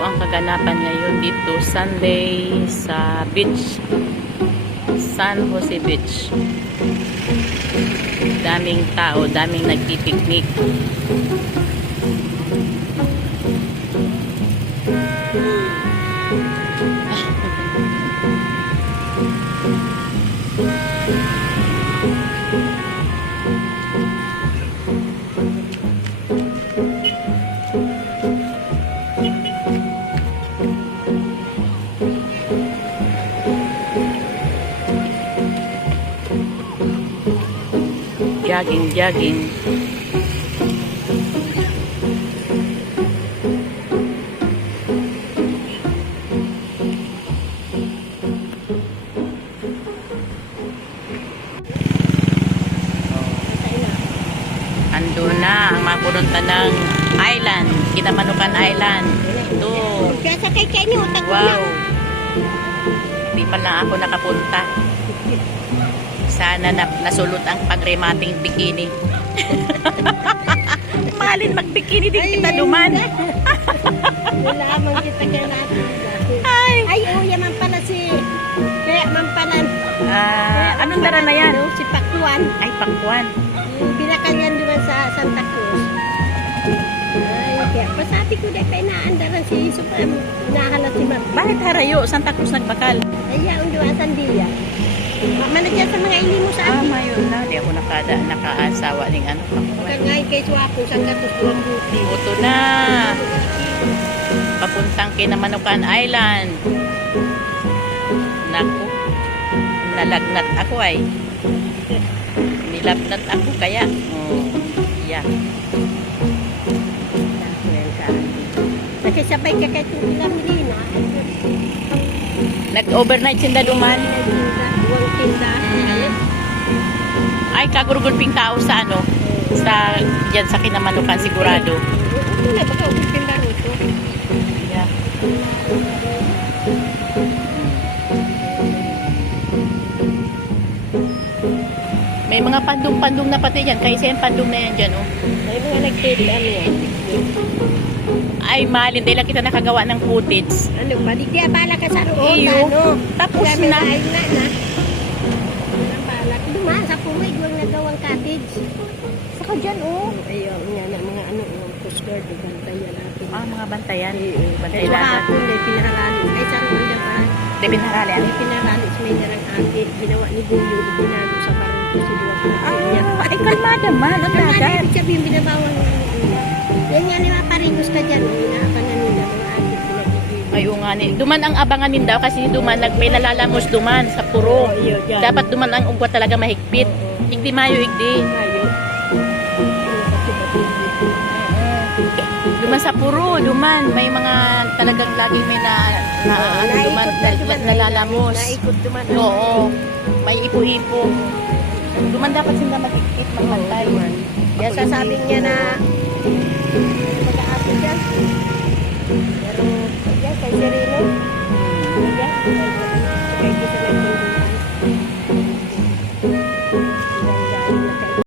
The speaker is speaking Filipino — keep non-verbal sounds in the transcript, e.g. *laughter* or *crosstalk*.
Kaganapan ngayon dito Sunday sa beach. San Jose Beach. Daming tao daming nagpipiknik. jogging jogging ando na ang mapununta ng island. Kinamanukan Island. Ito. Wow. Di pa lang ako nakapunta. Sana na nasulot ang pagremating bikini. *laughs* Mahalin magbikini din kita duman. Nilamang kita kaya natin. Ay. Ay, uya man pala si... Kaya man pala... Ah, anong dara na yan? Ano, si Pakuan. Ay, pakwan. Yung pinakalyan doon sa Santa Cruz. Ay, kaya pasabi ko dahil kaya naandaran si Supreme. Nahalat si Ma'am. Bakit harayo? Santa Cruz nagbakal. Ay, yaon doon sa Sandia. Managyan sa mga ili mo sa Ah, akin. mayon na. Di ako nakada, nakaasawa ng ano. Kagay kay Suwapo sa Gatos Buambuti. Buto na. Papuntang Kinamanukan Island. Naku. Nalagnat ako ay. Nilagnat ako kaya. Oh, yeah. Kasi sabay ka kay Tula Milina. Nag-overnight sinda duman. Tinda. Ay, kagurugulping tao sa ano? Sa, dyan sa Kinamanukan sigurado. Yeah. May mga pandong-pandong na pati dyan. Kaysa yung pandong na yan dyan, oh. May mga nag-take ano yan. Ay, mahalin. Dahil lang kita nakagawa ng footage. Ano ba? Di kaya bala ka sa roon. Ano? Tapos na. na na. Bala. Dumaan sa kumay. Duwang nagawang cottage. Saka dyan, oh. Ayaw nga na mga ano. Mga coast guard. Bantayan natin. Ah, mga bantayan. Kaya Bantay lahat. hapon eh, pinaralin. Ay, sa roon dyan pa. Di binarali. Ay, pinaralin sa may narang ate. Ginawa ni Buyo. Ibinalo sa barong ko si niya. Ah, ay, kalmada man. Ang Kaya dagat. ibig sabihin binabawal Ni. Duman ang abanganin daw kasi duman, nag, may nalalamos duman sa puro. Dapat duman ang ugwa talaga mahigpit. Igdi mayo, igdi. Duman sa puro, duman. May mga talagang laging may na, na ano, duman, na, na, nalalamos. Naikot duman. Oo. May ipo-ipo. Duman dapat sila mahigpit, magbantay. Kaya sasabing niya na mag-aapo dyan.